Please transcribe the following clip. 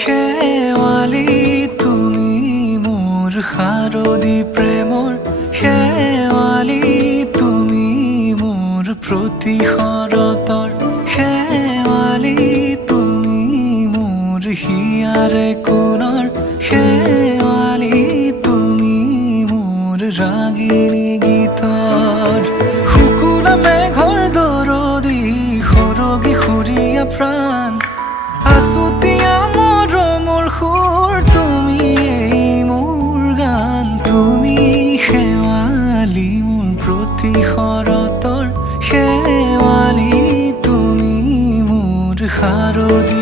শেৱালি তুমি মোৰ শাৰদী প্ৰেমৰ, শেৱালি তুমি মোৰ প্ৰতি শৰতৰ, শেৱালি তুমি মোৰ হিয়াৰে কোণৰ, শেৱালি তুমি মোৰ ৰাগিনী গীতৰ। শুকুলা মেঘৰ দৰদি সৰগী সুৰীয়া প্ৰাণ, আছুতীয়া মৰমৰ সুৰ তুমিয়েই মোৰ গান। তুমি শেৱালি মোৰ প্ৰতি শৰতৰ, শেৱালি তুমি মোৰ শাৰদী